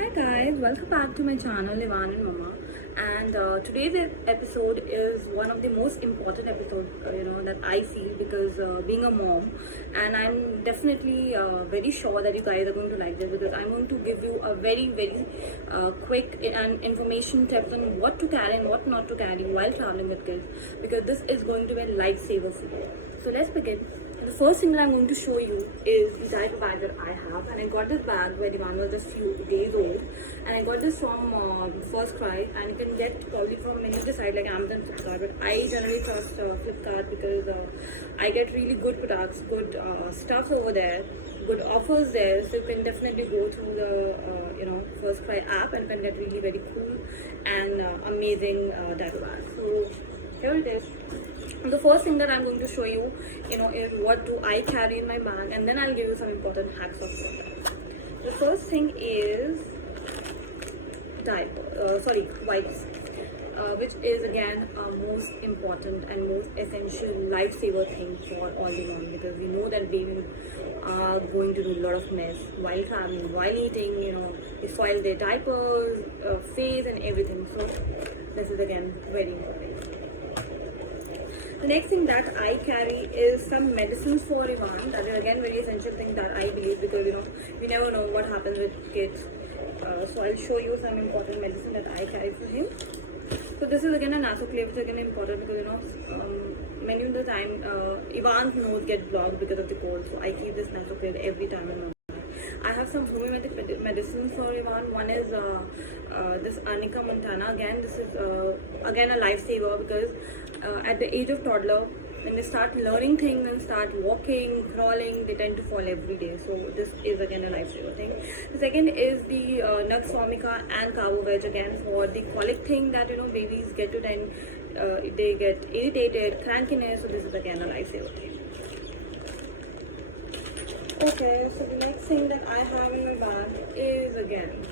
Hi guys, welcome back to my channel Ivan and Mama. And today's episode is one of the most important episodes, that I feel because being a mom, and I'm definitely very sure that you guys are going to like this because I'm going to give you a very quick and information tips on what to carry and what not to carry while traveling with kids because this is going to be a lifesaver for you. So let's begin. The first thing that I'm going to show you is the diaper bag that I have, and I got this bag when Ivan was just few days old, and I got this from First Cry, and you can get probably from many of the sites like Amazon, Flipkart, but I generally trust Flipkart because I get really good products, good stuff over there, good offers there, so you can definitely go through the First Cry app and you can get really very cool and amazing diaper bag. So here it is. The first thing that I'm going to show you, is what do I carry in my bag, and then I'll give you some important hacks of that. The first thing is wipes, which is again most important and most essential lifesaver thing for all the mom because we know that babies are going to do a lot of mess while traveling, while eating. They spoil their diapers, face, and everything. So this is again very important. The next thing that I carry is some medicines for Ivan. That is again very essential thing that I believe because we never know what happens with kids. So I'll show you some important medicine that I carry for him. So this is again a Nasoclave, which is again important because many of the time Ivan's nose gets blocked because of the cold. So I keep this Nasoclave every time. I have some homeopathic medicines for Ivan. One is this Arnica montana. Again, this is again a lifesaver because at the age of toddler, when they start learning things and start walking, crawling, they tend to fall every day. So this is again a lifesaver thing. The second is the Nux vomica and Carbo Veg again for the colic thing that babies get to then they get irritated, crankiness. So this is again a lifesaver thing. Okay, so the next thing that I have in my bag is again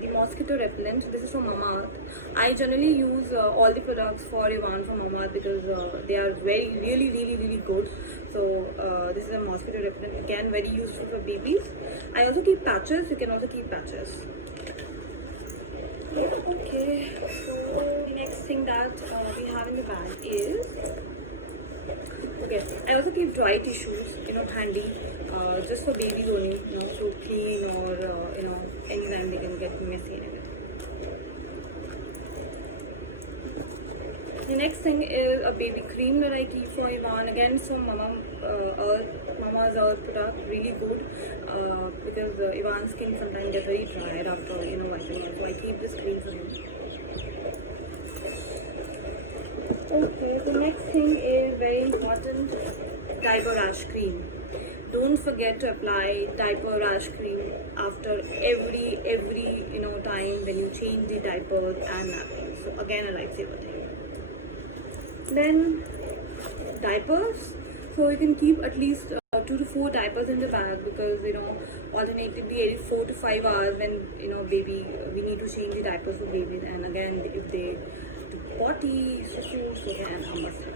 the mosquito repellent. This is from Mamaearth. I generally use all the products for Ivan from Mamaearth because they are really good. So this is a mosquito repellent, again very useful for babies. I also keep patches. You can also keep patches. Okay, so the next thing that we have in the bag is I also keep dry tissues, handy, just for babies only, to clean or anytime they can get messy and everything. The next thing is a baby cream that I keep for Ivan. Again, from Mama's Earth product, really good because Ivan's skin sometimes gets very dry after wiping it. So I keep this cream for him. Okay, the next thing is very important, diaper rash cream. Don't forget to apply diaper rash cream after every time when you change the diapers and napkins. So again a lifesaver thing. Then diapers. So you can keep at least 2 to 4 diapers in the bag because alternatively every 4 to 5 hours when baby we need to change the diapers for babies, and again if they do potty, so again a must have.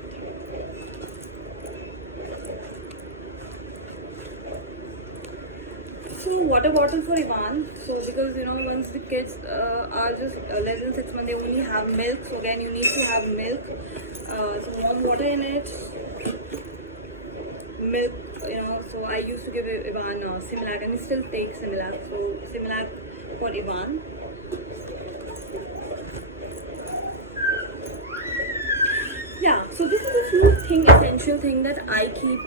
So water bottle for Ivan. So because once the kids are just less than 6 months, they only have milk. So again you need to have milk. Some warm water in it. Milk. So I used to give Ivan Similac, and he still takes Similac. So Similac for Ivan. Yeah, so this is a few essential thing that I keep,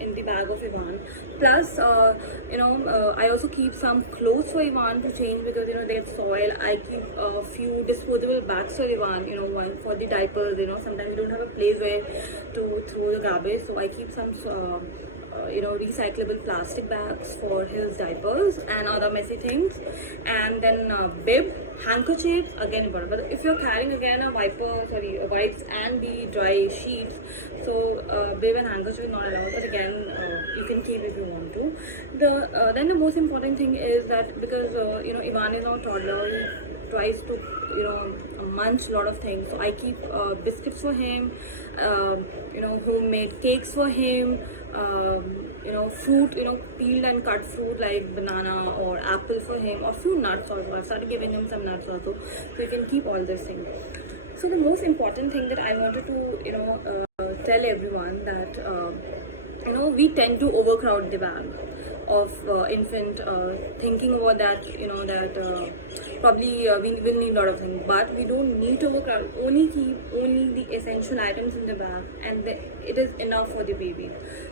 in the bag of Ivan. Plus, I also keep some clothes for Ivan to change because they get soil. I keep a few disposable bags for Ivan. One for the diapers. Sometimes we don't have a place where to throw the garbage, so I keep some. Recyclable plastic bags for his diapers and other messy things, and then bib, handkerchiefs, again important. But if you're carrying again a wipes and the dry sheets, so bib and handkerchief is not allowed. But again, you can keep if you want to. Then the most important thing is that because Ivan is now toddler, tries to munch a lot of things. So I keep biscuits for him, homemade cakes for him, fruit, peeled and cut fruit like banana or apple for him, or few nuts also. I've started giving him some nuts also, so he can keep all these things. So the most important thing that I wanted to tell everyone that we tend to overcrowd the bag of infant, thinking about that probably we will need a lot of things, but we don't need to overcrowd. Only keep only the essential items in the bag, and it is enough for the baby.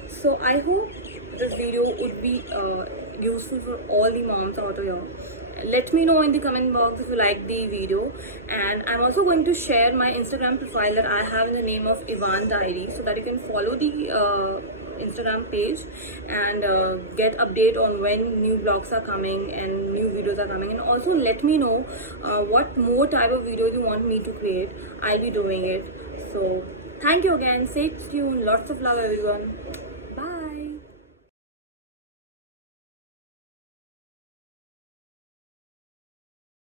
So I hope this video would be useful for all the moms out here. Let me know in the comment box if you like the video, and I'm also going to share my Instagram profile that I have in the name of Ivan Diary, so that you can follow the Instagram page and get update on when new vlogs are coming and new videos are coming. And also let me know what more type of videos you want me to create. I'll be doing it. So thank you again, stay tuned, lots of love everyone.